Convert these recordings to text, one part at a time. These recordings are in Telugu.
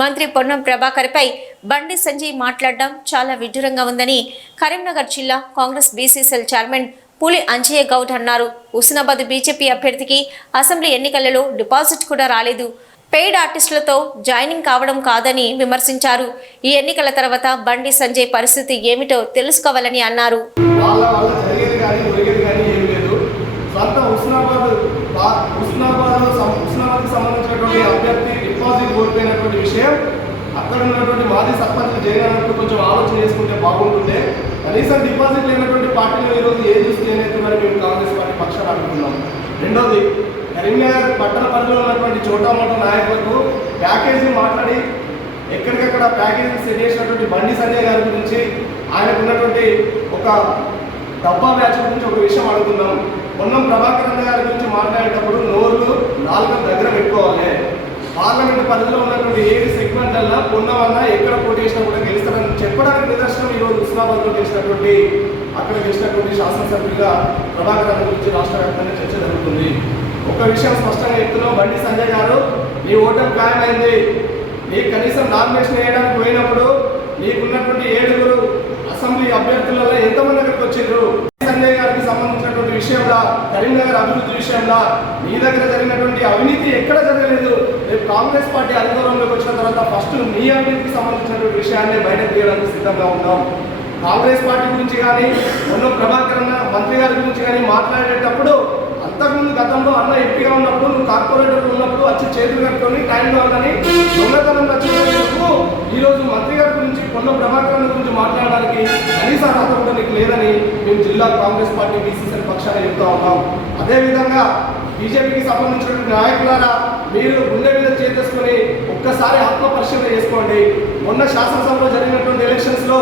మంత్రి పొన్నం ప్రభాకర్పై బండి సంజయ్ మాట్లాడడం చాలా విడ్డూరంగా ఉందని కరీంనగర్ జిల్లా కాంగ్రెస్ బీసీసీఎల్ చైర్మన్ పులి అంజయ్య గౌడ్ అన్నారు. హుస్నాబాద్ బీజేపీ అభ్యర్థికి అసెంబ్లీ ఎన్నికలలో డిపాజిట్ కూడా రాలేదు. పెయిడ్ ఆర్టిస్టులతో జాయినింగ్ కావడం కాదని విమర్శించారు. ఈ ఎన్నికల తర్వాత బండి సంజయ్ పరిస్థితి ఏమిటో తెలుసుకోవాలని అన్నారు. సొంత హుస్నాబాద్ సంబంధించినటువంటి అభ్యర్థి డిపాజిట్ కోల్పోయినటువంటి విషయం అక్కడ ఉన్నటువంటి మాజీ సర్పంచ్ జగన్ కొంచెం ఆలోచన చేసుకుంటే బాగుంటుండే. కనీసం డిపాజిట్ లేనటువంటి పార్టీలో ఈరోజు ఏ చూసి ఏనైతుందని మేము కాంగ్రెస్ పార్టీ పక్షాన్ని అనుకున్నాం. రెండోది కరీంనగర్ పట్టణ పరిధిలో ఉన్నటువంటి చోటామోట నాయకులకు ప్యాకేజీ మాట్లాడి ఎక్కడికక్కడ ప్యాకేజీ సెట్ చేసినటువంటి బండి సంజయ్ గారి గురించి ఆయనకు ఉన్నటువంటి ఒక డబ్బా బ్యాచ్ గురించి ఒక విషయం అడుగుతున్నాం. పొన్నం ప్రభాకర్ గారి గురించి మాట్లాడేటప్పుడు నోరు నాలుగు దగ్గర పెట్టుకోవాలి పార్లమెంట్ పరిధిలో ఉన్నటువంటి ఏడు సెగ్మెంట్లలో ఎక్కడ పోటీ చేసినా కూడా గెలుస్తారని చెప్పడానికి నిదర్శనం ఈరోజు హుస్నాబాద్లో చేసినటువంటి అక్కడ చేసినటువంటి శాసనసభ్యులుగా ప్రభాకర్ గురించి రాష్ట్ర వ్యాప్తంగా చర్చ జరుగుతుంది. ఒక విషయం స్పష్టంగా చెప్తున్నాం బండి సంజయ్ గారు నీ ఓటమి ఖాయమైంది. నీ కనీసం నామినేషన్ వేయడానికి పోయినప్పుడు నీకున్నటువంటి ఏడుగురు అసెంబ్లీ అభ్యర్థులలో ఎంతమంది అక్కడికి వచ్చిండ్రు? విషయంలో కరీంనగర్ అభివృద్ధి విషయంలో మీ దగ్గర జరిగినటువంటి అవినీతి ఎక్కడ జరగలేదు. రేపు కాంగ్రెస్ పార్టీ అధికారంలోకి వచ్చిన తర్వాత ఫస్ట్ మీ అవినీతికి సంబంధించినటువంటి విషయాన్ని బయటకు తీయడానికి సిద్ధంగా ఉన్నాం. కాంగ్రెస్ పార్టీ గురించి కానీ మొన్న ప్రభాకర్ మంత్రి గారి గురించి కానీ మాట్లాడేటప్పుడు అంతకుముందు గతంలో అన్న ఎంపీగా ఉన్నప్పుడు నువ్వు కార్పొరేటర్ ఉన్నప్పుడు వచ్చి చేతులు కట్టుకొని టైం కావాలని దొంగతనం నచ్చినందుకు ఈ రోజు మంత్రి పొన్న ప్రభాకర్ గురించి మాట్లాడడానికి కనీస అర్హత కూడా నీకు లేదని మేము జిల్లా కాంగ్రెస్ పార్టీ బీసీసీ పక్షాన చెప్తా ఉన్నాం. అదేవిధంగా బీజేపీకి సంబంధించినటువంటి నాయకులారా మీరు గుండె మీద చేసేసుకొని ఒక్కసారి ఆత్మ పరిశీలన చేసుకోండి. మొన్న శాసనసభలో జరిగినటువంటి ఎలక్షన్స్లో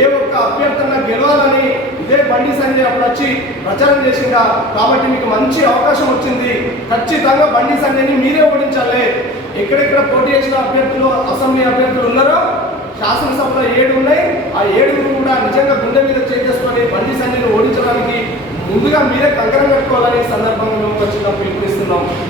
ఏ ఒక్క అభ్యర్థన గెలవాలని ఇదే బండి సంజయ్ అప్పుడు వచ్చి ప్రచారం చేసిందా కాబట్టి మీకు మంచి అవకాశం వచ్చింది. ఖచ్చితంగా బండి సంజయ్ని మీరే ఓడించాలి. ఎక్కడెక్కడ పోటీ చేసిన అభ్యర్థులు అసెంబ్లీ అభ్యర్థులు ఉన్నారో శాసనసభలో ఏడు ఉన్నాయి. ఆ ఏడుగురు కూడా నిజంగా గుండె మీద చేసేసుకొని బండి సంజయ్ని ఓడించడానికి ముందుగా మీరే కంకరం పెట్టుకోవాలనే సందర్భంగా మేము ఖచ్చితంగా పిలుపునిస్తున్నాం.